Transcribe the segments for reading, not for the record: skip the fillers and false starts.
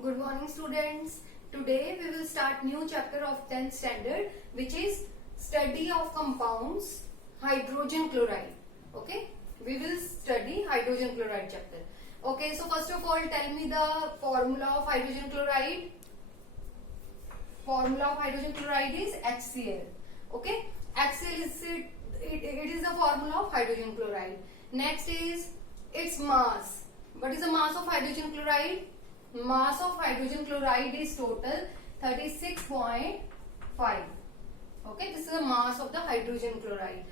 Good morning, students. Today we will start new chapter of 10th standard, which is study of compounds, hydrogen chloride. Okay, we will study hydrogen chloride chapter. Okay, so first of all, tell me the formula of hydrogen chloride. Formula of hydrogen chloride is HCl. Okay, HCl is it is the formula of hydrogen chloride. Next is its mass. What is the mass of hydrogen chloride? Mass of hydrogen chloride is total 36.5. Okay, this is the mass of the hydrogen chloride.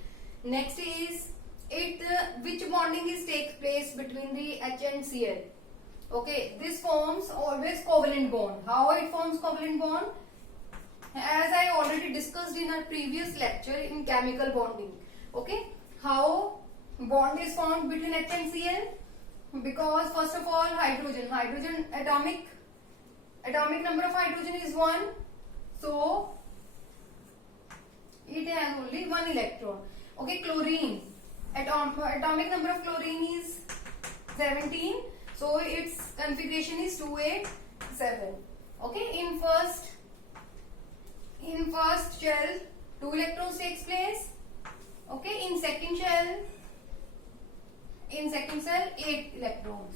Next is which bonding is takes place between the H and Cl. Okay, this forms always covalent bond. How it forms covalent bond? As I already discussed in our previous lecture in chemical bonding. Okay, how bond is formed between H and Cl? Because first of all, hydrogen atomic number of hydrogen is 1, so it has only 1 electron. Okay, chlorine atomic number of chlorine is 17, so its configuration is 287. Okay, in first shell 2 electrons takes place. Okay, in second shell 8 electrons.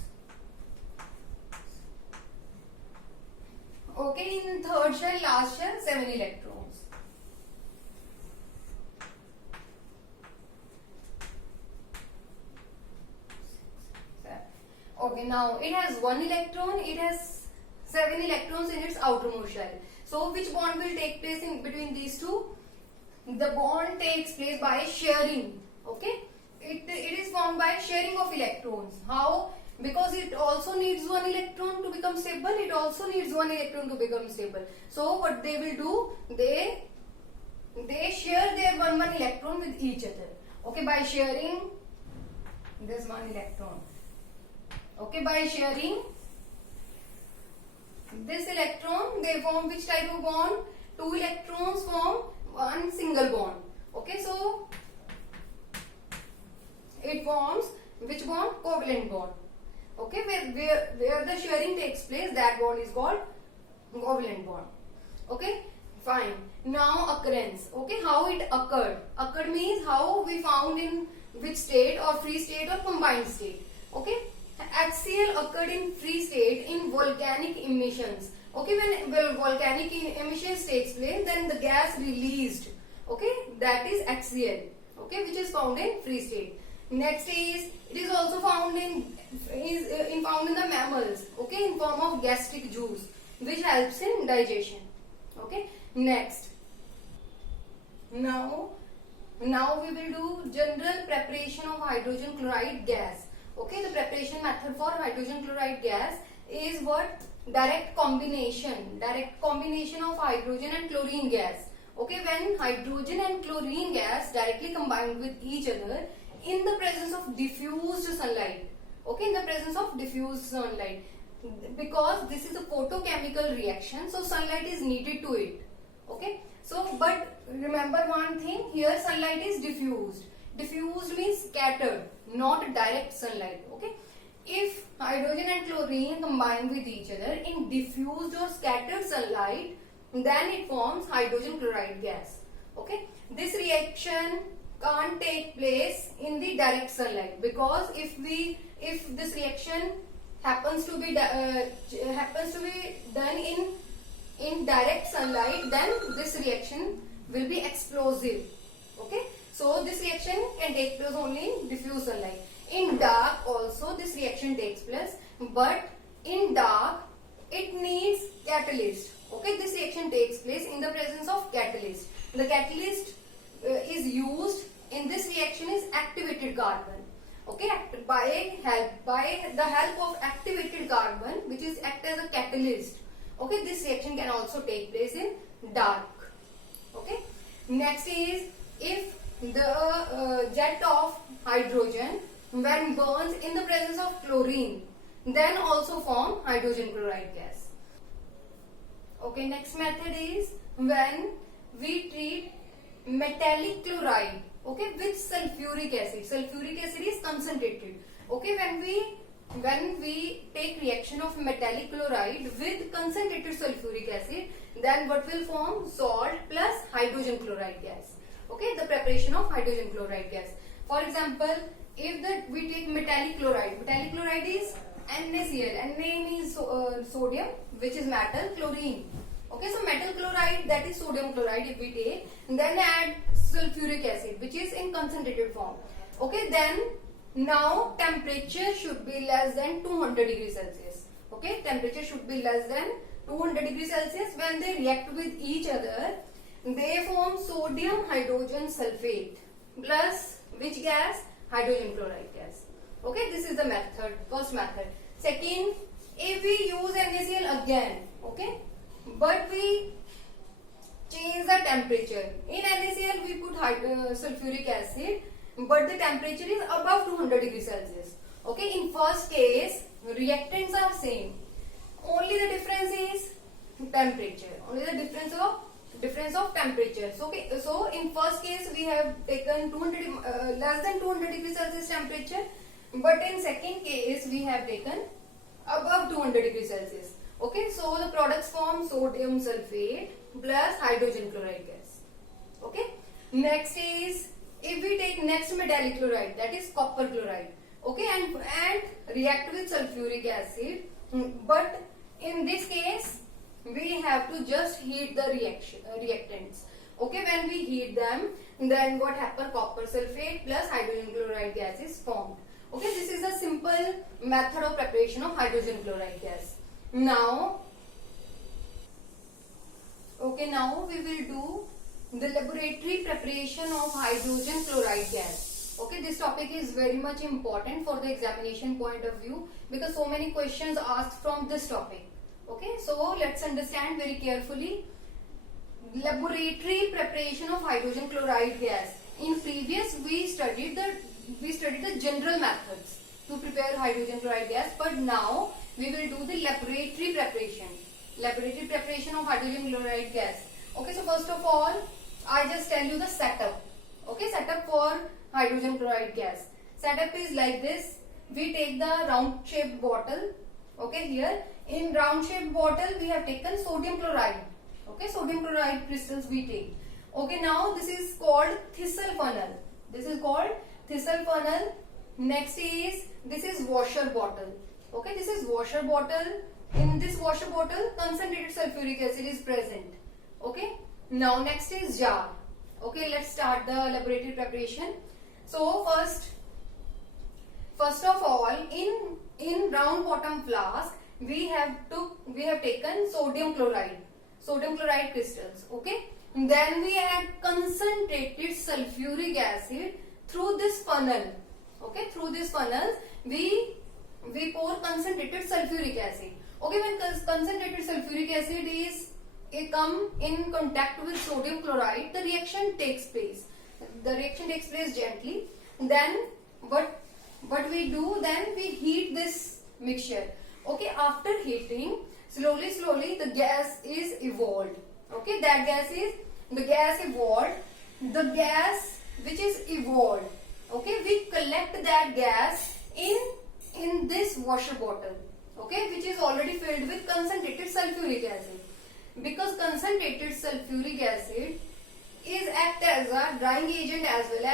Okay, in third shell, last shell, 7 electrons. Okay, now it has 1 electron, it has 7 electrons in its outermost shell. So which bond will take place in between these two? The bond takes place by sharing. Okay, it is formed by sharing of electrons. How? Because it also needs 1 electron to become stable. It also needs 1 electron to become stable. So what they will do? They share their one electron with each other. Okay, by sharing this 1 electron. Okay, by sharing this electron, they form which type of bond? 2 electrons form one single bond. Okay, so it forms which bond? Covalent bond. Okay, where the sharing takes place, that bond is called covalent bond. Okay, fine. Now occurrence. Okay, how it occurred? Occurred means how we found in which state, or free state or combined state. Okay, HCl occurred in free state in volcanic emissions. Okay, when volcanic emissions takes place, then the gas released. Okay, that is HCl. Okay, which is found in free state. Next is it is also found in the mammals. Okay, in form of gastric juice, which helps in digestion. Okay, next. Now we will do general preparation of hydrogen chloride gas. Okay, the preparation method for hydrogen chloride gas is what? Direct combination of hydrogen and chlorine gas. Okay, when hydrogen and chlorine gas directly combined with each other in the presence of diffused sunlight. Okay, in the presence of diffused sunlight, because this is a photochemical reaction, so sunlight is needed to it. Okay, so but remember one thing, here sunlight is diffused. Diffused means scattered, not direct sunlight. Okay, if hydrogen and chlorine combine with each other in diffused or scattered sunlight, then it forms hydrogen chloride gas. Okay, this reaction can't take place in the direct sunlight, because if this reaction happens to be done in direct sunlight, then this reaction will be explosive. Okay, so this reaction can take place only in diffuse sunlight. In dark also this reaction takes place, but in dark it needs catalyst. Okay, this reaction takes place in the presence of catalyst. The catalyst is used in this reaction is activated carbon. Okay, by the help of activated carbon, which is act as a catalyst. Okay, this reaction can also take place in dark. Okay, next is if the jet of hydrogen when burns in the presence of chlorine, then also form hydrogen chloride gas. Okay, next method is when we treat metallic chloride, okay, with sulfuric acid. Sulfuric acid is concentrated. Okay, when we when we take reaction of metallic chloride with concentrated sulfuric acid, then what will form? Salt plus hydrogen chloride gas. Okay, the preparation of hydrogen chloride gas. For example, if we take metallic chloride is NaCl. Na means sodium, which is metal, chlorine. Okay, so metal chloride, that is sodium chloride if we take, then add sulfuric acid, which is in concentrated form. Okay, then now temperature should be less than 200 degrees Celsius. Okay, temperature should be less than 200 degrees Celsius. When they react with each other, they form sodium hydrogen sulfate plus which gas? Hydrogen chloride gas. Okay, this is the method, first method. Second, if we use NaCl again, okay, but we change the temperature. In NaCl we put sulfuric acid, but the temperature is above 200 degrees Celsius. Okay, in first case reactants are same, only the difference is temperature, only the difference of temperature. So, okay, so in first case we have taken less than 200 degrees Celsius temperature, but in second case we have taken above 200 degrees Celsius. Okay, so the products form sodium sulfate plus hydrogen chloride gas. Okay, next is, if we take next metallic chloride, that is copper chloride. Okay, and react with sulfuric acid, but in this case we have to just heat the reactants. Okay, when we heat them, then what happens? Copper sulfate plus hydrogen chloride gas is formed. Okay, this is a simple method of preparation of hydrogen chloride gas. Now we will do the laboratory preparation of hydrogen chloride gas. Okay, this topic is very much important for the examination point of view, because so many questions asked from this topic. Okay, so let's understand very carefully. Laboratory preparation of hydrogen chloride gas. In previous we studied the general methods to prepare hydrogen chloride gas, but now we will do the laboratory preparation of hydrogen chloride gas. Okay, so first of all I just tell you the setup. Okay, setup for hydrogen chloride gas. Setup is like this. We take the round shaped bottle. Okay, here in round shaped bottle we have taken sodium chloride. Okay, sodium chloride crystals we take. Okay, now this is called thistle funnel. Next is, this is washer bottle. Okay, this is washer bottle. In this washer bottle concentrated sulfuric acid is present. Okay, now next is jar. Okay, let's start the laboratory preparation. So first of all, in round bottom flask we have taken sodium chloride crystals. Okay, then we add concentrated sulfuric acid through this funnel. Okay, through this funnel we pour concentrated sulfuric acid. Okay, when concentrated sulfuric acid is come in contact with sodium chloride, the reaction takes place. The reaction takes place gently. Then what we do? Then we heat this mixture. Okay, after heating, slowly the gas is evolved. Okay, that gas is the gas evolved. The gas which is evolved. Okay, we collect that gas in this washer bottle. Okay, which is already filled with concentrated sulfuric acid. Because concentrated sulfuric acid is act as a drying agent as well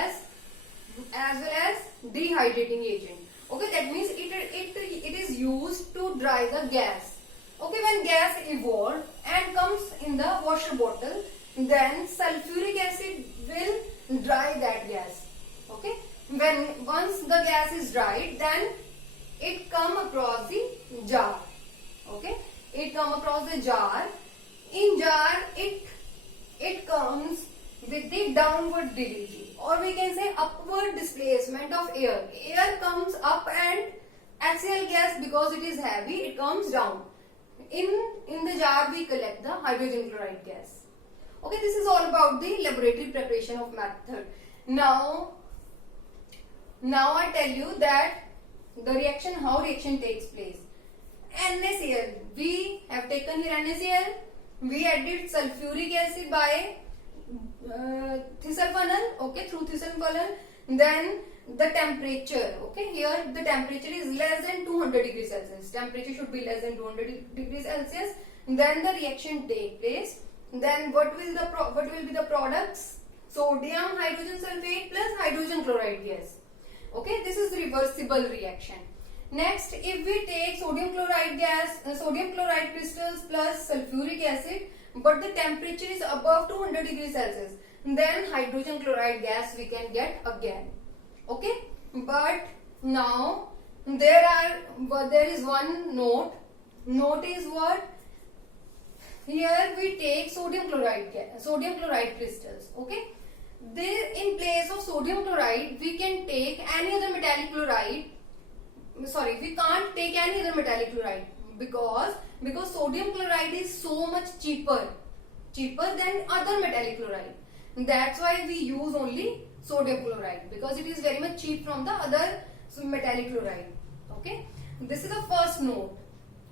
as dehydrating agent. Okay, that means it is used to dry the gas. Okay, when gas evolved and comes in the washer bottle, then sulfuric acid will dry that gas. Okay, once the gas is dried, then it come across the jar. Okay, it come across the jar. In jar it comes with the downward delivery, or we can say upward displacement of air. Air comes up and HCl gas, because it is heavy, it comes down. In the jar we collect the hydrogen chloride gas. Okay, this is all about the laboratory preparation of method. Now I tell you that the reaction, how reaction takes place. NaCl, we have taken here NaCl, we added sulfuric acid by thistle funnel. Okay, through thistle funnel. Then the temperature, okay, here the temperature is less than 200 degrees Celsius. Temperature should be less than 200 degrees Celsius. Then the reaction take place. Then what will be the products? Sodium hydrogen sulfate plus hydrogen chloride gas. Okay, this is reversible reaction. Next, if we take sodium chloride crystals plus sulfuric acid, but the temperature is above 200 degrees Celsius, then hydrogen chloride gas we can get again. Okay, but now there is one note. Note is what? Here we take sodium chloride crystals. Okay, in place of sodium chloride we can take any other metallic chloride. Sorry, we can't take any other metallic chloride because sodium chloride is so much cheaper than other metallic chloride. That's why we use only sodium chloride, because it is very much cheap from the other metallic chloride. Okay, this is the first note.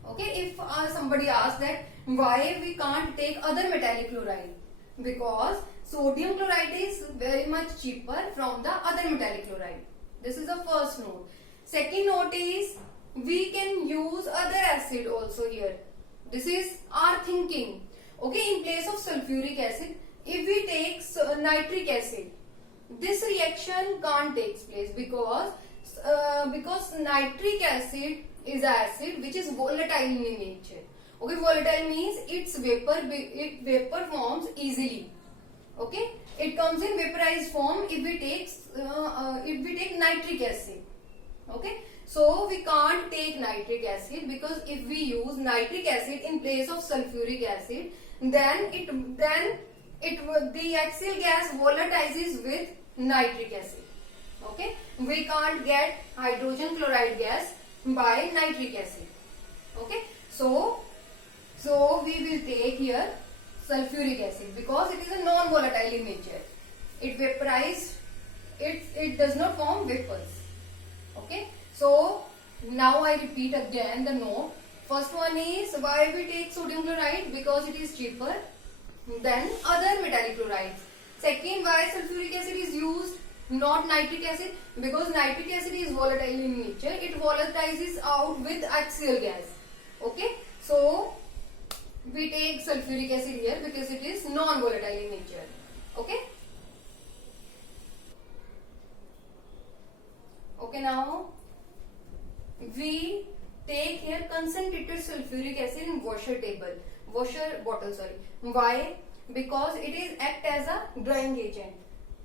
Okay, if somebody asks that why we can't take other metallic chloride, because sodium chloride is very much cheaper from the other metallic chloride. This is the first note. Second note is we can use other acid also here. This is our thinking. Okay, in place of sulfuric acid, if we take nitric acid, this reaction can't take place because nitric acid is an acid which is volatile in nature. Okay, volatile means it vapor forms easily. Okay, it comes in vaporized form if we take nitric acid. Okay, so we can't take nitric acid, because if we use nitric acid in place of sulfuric acid, then the axial gas volatilizes with nitric acid. Okay, we can't get hydrogen chloride gas by nitric acid. Okay, so we will take here sulfuric acid because it is a non-volatile in nature. It vaporizes. It does not form vapors. Okay, so now I repeat again the note. First one is why we take sodium chloride, because it is cheaper than other metallic chlorides. Second, why sulfuric acid is used, not nitric acid, because nitric acid is volatile in nature. It volatilizes out with axial gas. Okay, so we take sulfuric acid here because it is non-volatile in nature. Okay. Okay, now we take here concentrated sulfuric acid in washer bottle. Why? Because it is act as a drying agent.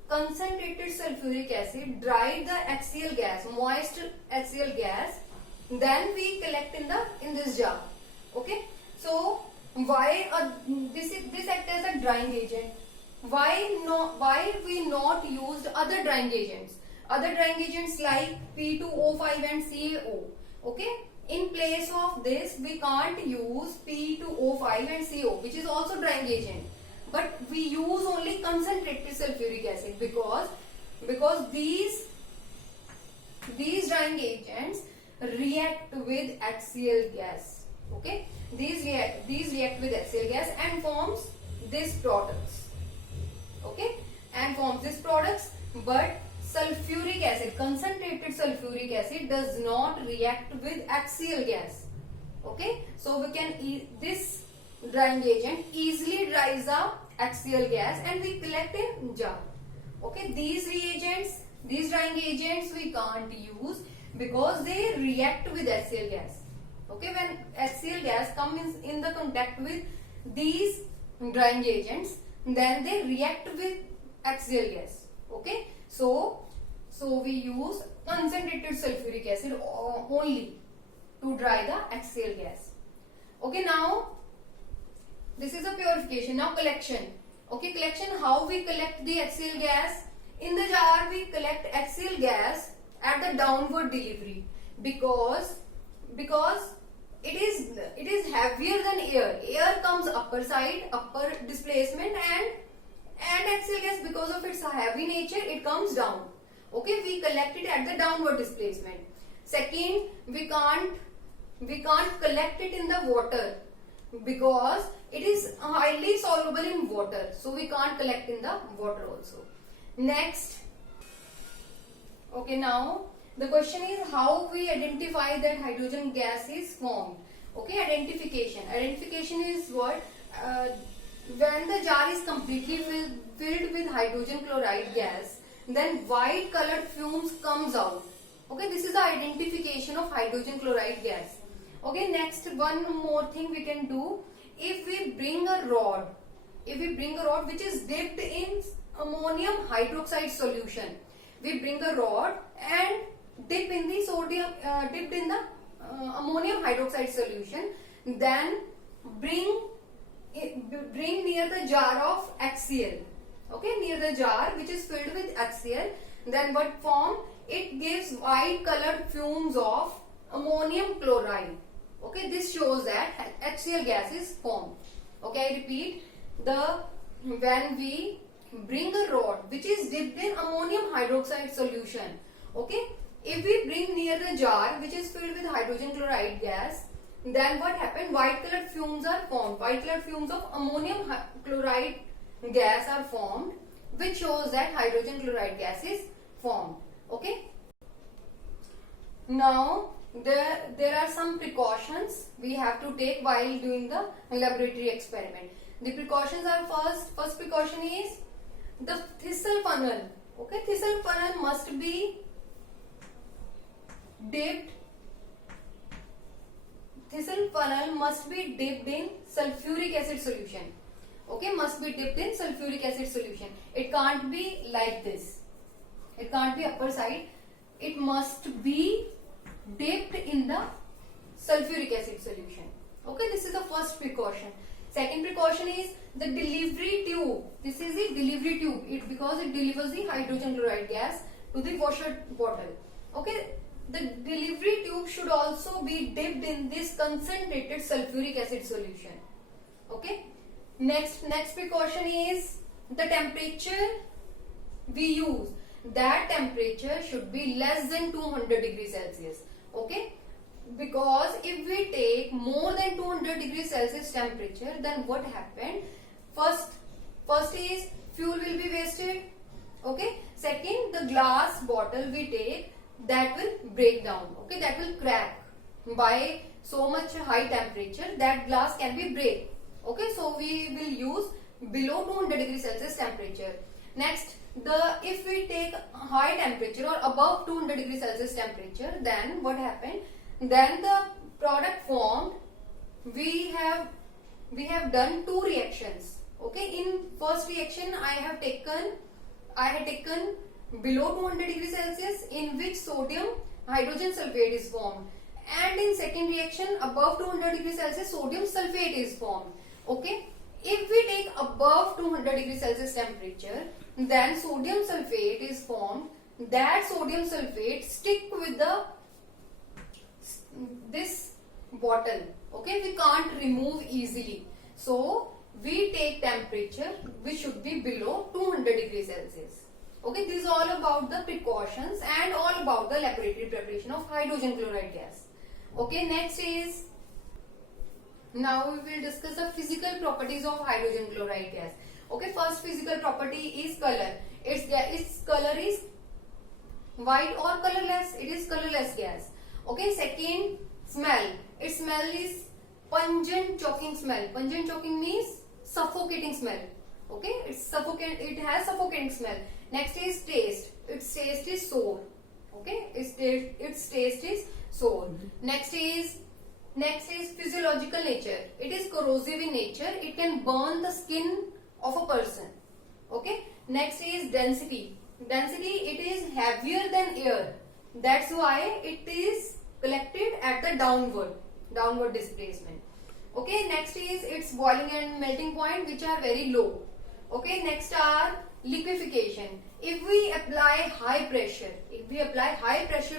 Concentrated sulfuric acid dried the axial gas, moist axial gas. Then we collect in this jar. Okay. So why this act as a drying agent? Why we not used other drying agents? Other drying agents like P2O5 and CaO. Okay, in place of this we can't use P2O5 and CO, which is also drying agent, but we use only concentrated sulfuric acid because these drying agents react with axial gas. Okay, these react with axial gas and forms these products. Okay, and forms these products, but sulfuric acid, concentrated sulfuric acid does not react with axial gas. Okay, so we can this drying agent easily dries the axial gas and we collect in jar. Okay, these drying agents we can't use because they react with axial gas. Okay, when axial gas comes in the contact with these drying agents, then they react with axial gas. Okay, so we use concentrated sulfuric acid only to dry the axial gas. Okay, now this is a purification. Now collection. Okay, collection, how we collect the axial gas? In the jar we collect axial gas at the downward delivery because it is heavier than air. Air comes upper side, upper displacement, and axial gas, because of its heavy nature, it comes down. Okay, we collect it at the downward displacement. Second, we can't collect it in the water because it is highly soluble in water, so we can't collect in the water also. Next, Okay, now the question is how we identify that hydrogen gas is formed. Okay, identification. Identification is what? When the jar is completely filled with hydrogen chloride gas, then white colored fumes comes out. Okay, this is the identification of hydrogen chloride gas. Okay, next one more thing we can do. If we bring a rod which is dipped in ammonium hydroxide solution, we bring a rod and dipped in the ammonium hydroxide solution, then bring near the jar of HCl. Okay, near the jar which is filled with HCl, then what form? It gives white colored fumes of ammonium chloride. Okay, this shows that HCl gas is formed. Okay, I repeat, when we bring a rod which is dipped in ammonium hydroxide solution, okay, if we bring near the jar which is filled with hydrogen chloride gas, then what happened? White colored fumes are formed. White colored fumes of ammonium chloride gas are formed, which shows that hydrogen chloride gas is formed. Okay. Now there are some precautions we have to take while doing the laboratory experiment. The precautions are first precaution is the thistle funnel. Okay, thistle funnel must be dipped. Thistle funnel must be dipped in sulfuric acid solution. Okay, must be dipped in sulfuric acid solution. It can't be like this. It can't be upper side. It must be dipped in the sulfuric acid solution. Okay, this is the first precaution. Second precaution is the delivery tube. This is the delivery tube. Because it delivers the hydrogen chloride gas to the washer bottle. Okay, the delivery tube should also be dipped in this concentrated sulfuric acid solution. Okay. Next precaution is the temperature we use. That temperature should be less than 200 degrees Celsius. Okay. Because if we take more than 200 degrees Celsius temperature, then what happened? First is fuel will be wasted. Okay. Second, the glass bottle we take, that will break down. Okay, that will crack by so much high temperature. That glass can be break. Okay, so we will use below 200 degrees Celsius temperature. Next, if we take high temperature or above 200 degrees Celsius temperature, then what happened? Then the product formed, we have done two reactions. Okay, in first reaction I had taken below 200 degrees Celsius, in which sodium hydrogen sulfate is formed, and in second reaction above 200 degrees Celsius sodium sulfate is formed. Okay, if we take above 200 degrees Celsius temperature, then sodium sulfate is formed. That sodium sulfate stick with this bottle. Okay, we can't remove easily, so we take temperature which should be below 200 degrees Celsius. Okay, this is all about the precautions and all about the laboratory preparation of hydrogen chloride gas. Okay, next is, now we will discuss the physical properties of hydrogen chloride gas. Okay, first physical property is color. Its color is white or colorless. It is colorless gas. Okay, second, smell. Its smell is pungent choking smell. Pungent choking means suffocating smell. Okay, it has suffocating smell. Next is taste. Its taste is sour. Okay, its taste is sour. Next is physiological nature. It is corrosive in nature. It can burn the skin of a person. Okay. Next is density. Density, it is heavier than air. That's why it is collected at the downward displacement. Okay. Next is its boiling and melting point, which are very low. Okay. Next are liquefaction. If we apply high pressure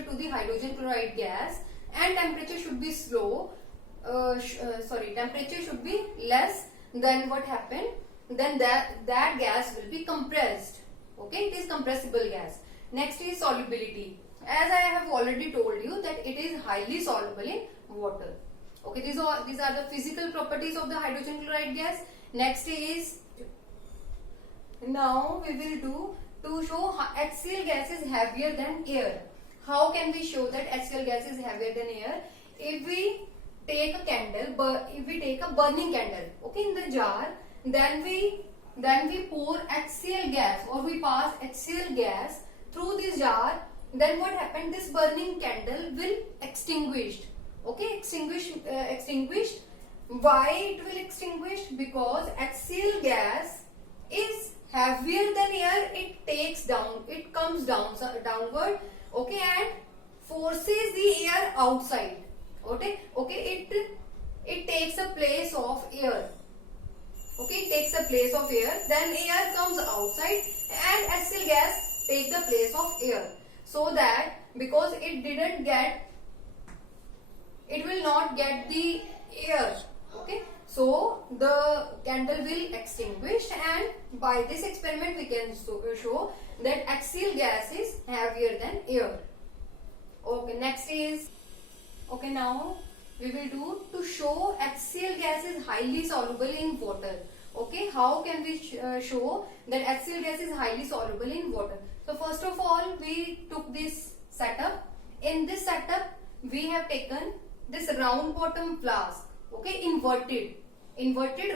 to the hydrogen chloride gas, and temperature should be temperature should be less, then what happened? Then that gas will be compressed. Okay, it is compressible gas. Next is solubility. As I have already told you that it is highly soluble in water. Okay, these are the physical properties of the hydrogen chloride gas. Next is, now we will do to show HCl gas is heavier than air. How can we show that HCl gas is heavier than air? If we take a candle, if we take a burning candle, okay, in the jar, then we pour HCl gas, or we pass HCl gas through this jar, then what happened? This burning candle will extinguished. Okay, extinguished. Why it will extinguish? Because HCl gas is heavier than air. It comes downward. Okay, and forces the air outside. Okay, it takes a place of air. Okay, it takes a place of air. Then air comes outside, and HCl gas take the place of air. So that because it will not get the air. Okay, so the candle will extinguish, and by this experiment we can show that HCl gas is heavier than air. Okay, next is, okay, now we will do to show HCl gas is highly soluble in water. Okay, how can we show that HCl gas is highly soluble in water? So first of all, we took this setup. In this setup, we have taken this round bottom flask. Okay, inverted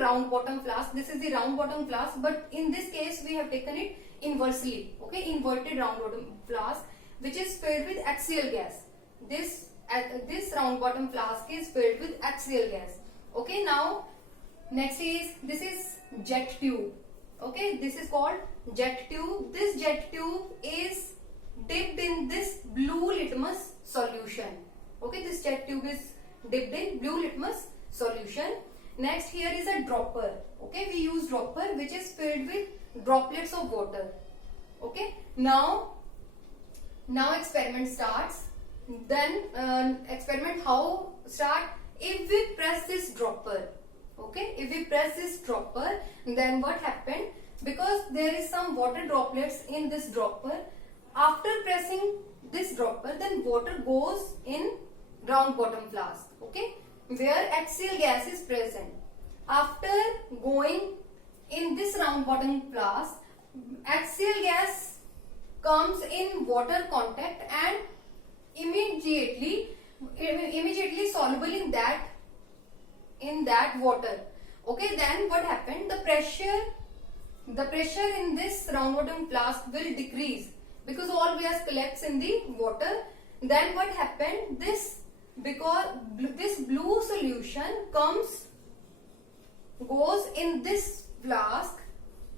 round bottom flask. This is the round bottom flask, but in this case we have taken it inversely. Okay, inverted round bottom flask, which is filled with HCl gas. This round bottom flask is filled with HCl gas. Okay, now next is, this is jet tube. Okay, this is called jet tube. This jet tube is dipped in this blue litmus solution. Okay, this jet tube is dipped in blue litmus solution. Next, here is a dropper. Okay, we use dropper which is filled with droplets of water. Okay, now experiment starts. Then experiment how start? If we press this dropper. Okay, if we press this dropper, then what happened? Because there is some water droplets in this dropper. After pressing this dropper, then water goes in round bottom flask. Okay, where HCl gas is present. After going in this round bottom flask, HCl gas comes in water contact and immediately soluble in that water. Okay, then what happened? The pressure in this round bottom flask will decrease because all gas collects in the water. Then what happened? Because this blue solution goes in this flask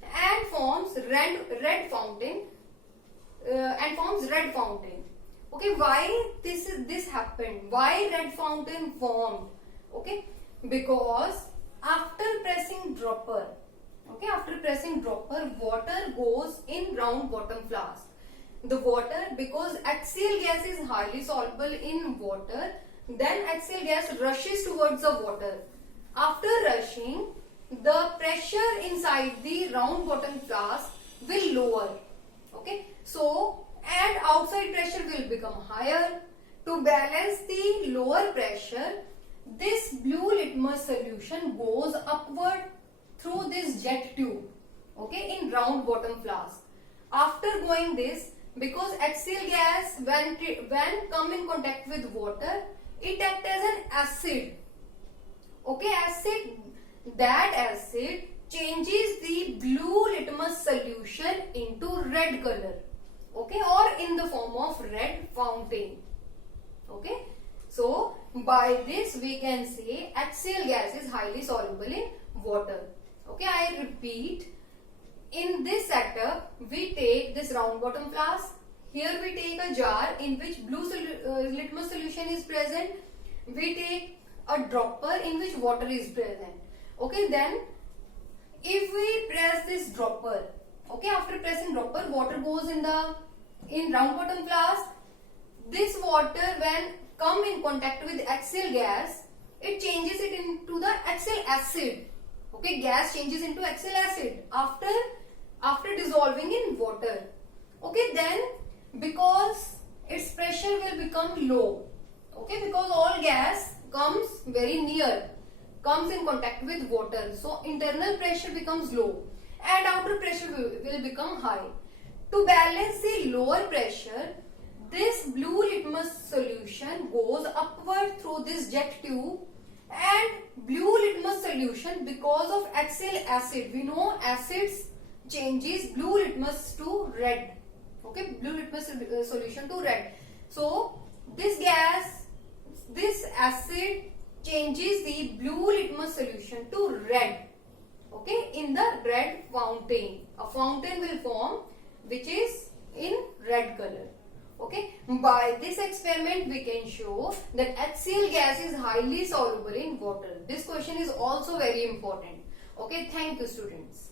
and forms red fountain. Okay, why this happened? Why red fountain formed? Okay, because after pressing dropper, water goes in round bottom flask. The water, because HCl gas is highly soluble in water, then HCl gas rushes towards the water. After rushing, the pressure inside the round bottom flask will lower. Okay, so and outside pressure will become higher. To balance the lower pressure, this blue litmus solution goes upward through this jet tube. Okay, in round bottom flask. After going this, because HCl gas when come in contact with water, it acts as an acid. Okay, that acid changes the blue litmus solution into red color. Okay, or in the form of red fountain. Okay, so by this we can say HCl gas is highly soluble in water. Okay, I repeat, in this setup we take this round bottom flask. Here we take a jar in which blue litmus solution is present. We take a dropper in which water is present. Okay, then if we press this dropper, okay, after pressing dropper, water goes in round bottom flask. This water, when come in contact with HCl gas, it changes it into the HCl acid. Okay, gas changes into HCl acid after dissolving in water. Okay, then because its pressure will become low. Okay, because all gas comes very near, comes in contact with water, so internal pressure becomes low and outer pressure will become high. To balance the lower pressure, this blue litmus solution goes upward through this jet tube, and blue litmus solution, because of HCl acid, we know acids changes blue litmus to red. Okay, blue litmus solution to red. So this gas, this acid changes the blue litmus solution to red. Okay, in the red fountain, a fountain will form which is in red color. Okay, by this experiment we can show that HCl gas is highly soluble in water. This question is also very important. Okay, thank you students.